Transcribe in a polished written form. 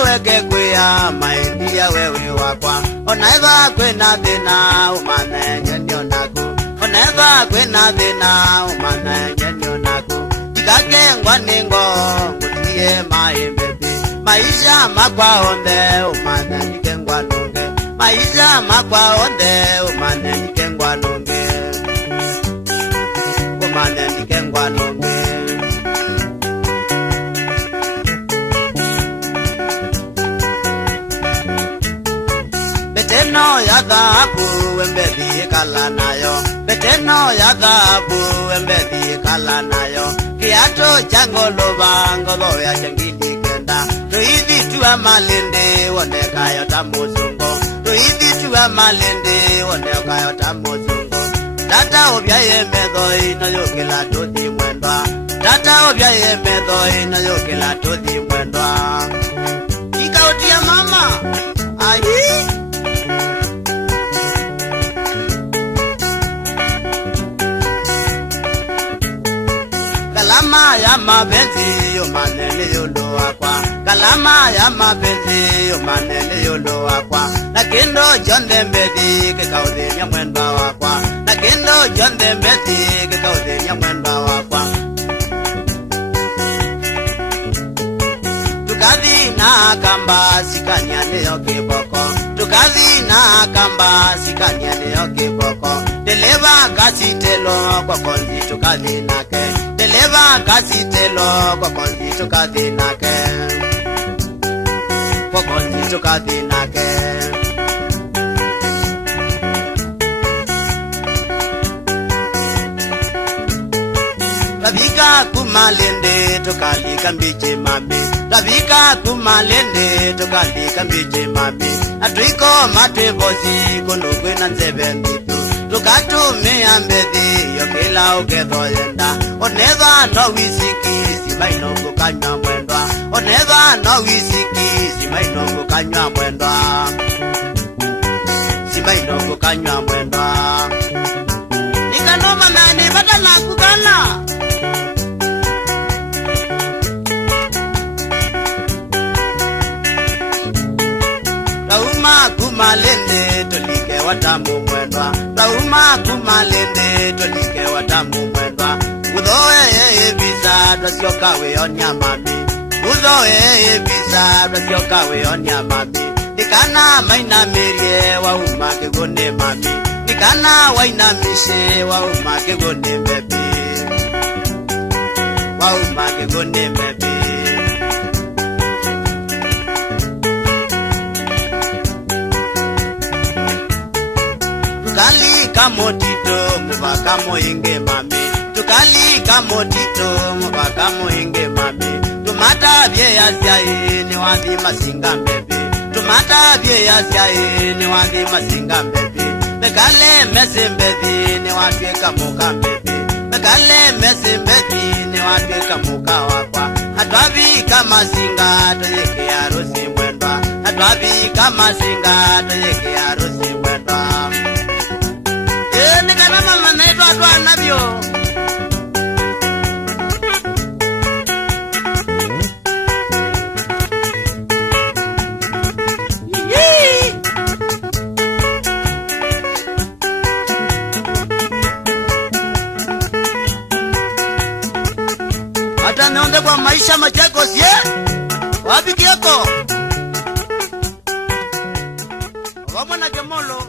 nduweke kwia maindia wewe wakwa onaiva kwina thina umanenye nionaku onaiva kwina thina umanenye nionaku ikakengwa ningo ngutie maimbebi maisha makwa onde umanenye kengwa nunge maisha makwa onde umanenye kengwa nunge umanenye kengwa nunge Beteno ya dhahabu wembedi kala nayo Beteno ya dhahabu wembedi kala nayo Kiato chango loba ngolo ya changili kenda Ruithi tuwa malende woneka yota muzungo Ruithi tuwa malende woneka yota muzungo Tata obya ye medoi na yokela todi mwendwa Tata obya ye medoi na yokela todi mwendwa Ikautia mama Ahi Kalama ya mapenzi yo manene yolo wakwa Kalama ya mapenzi yo manene yolo wakwa Nakendo jonde mbedi kekaude nya mwendwa wakwa Nakendo jonde mbedi kekaude nya mwendwa wakwa Tukadhi na kamba sikanyane yo kiboko Tukadhi na kamba sikanyane yo kiboko Deleva kasitelo kwa konzi tukadhi nake Deleva kasitelo kwa konzi tukadhi nake Kwa konzi tukadhi nake Ravika kumalende tukalika mbiche mami Ravika kumalende tukalika mbiche mami Atuiko matwebosi kundugwe na nzebe nditu Tukatumia mbedi yokila ugetho yenda Oneva no wisiki simaino kukanywa mwendwa Oneva no wisiki simaino kukanywa mwendwa Simaino kukanywa mwendwa Nikanoma mani batala kukana Rauma kumalende tolike watamu mwendwa Rauma kumalende tolike watamu mwendwa Uzoe ebisa dwasioka weonya mami Uzoe ebisa dwasioka weonya mami Nikana maina merie wauma kegone mami Nikana waina mishe wauma kegone bebi Wauma kegone bebi Tukali kamotito mubaka moinge mami Tukali kamotito mubaka moinge mami Tumata bie ya siae ni wadi masinga mbebe Tumata bie ya siae ni wadi masinga mbebe Mekale mese mbebe ni wadwe kamuka mbebe Mekale mese mbebe ni wadwe kamuka wakwa Atwabi kama singa toyeke ya rosi mwendwa Atwabi kama singa toyeke ya rosi mwendwa Nikana mama naitwa atwa nabyo Hata neonde kwa maisha machako siye Wapi kieko Wamwana kemolo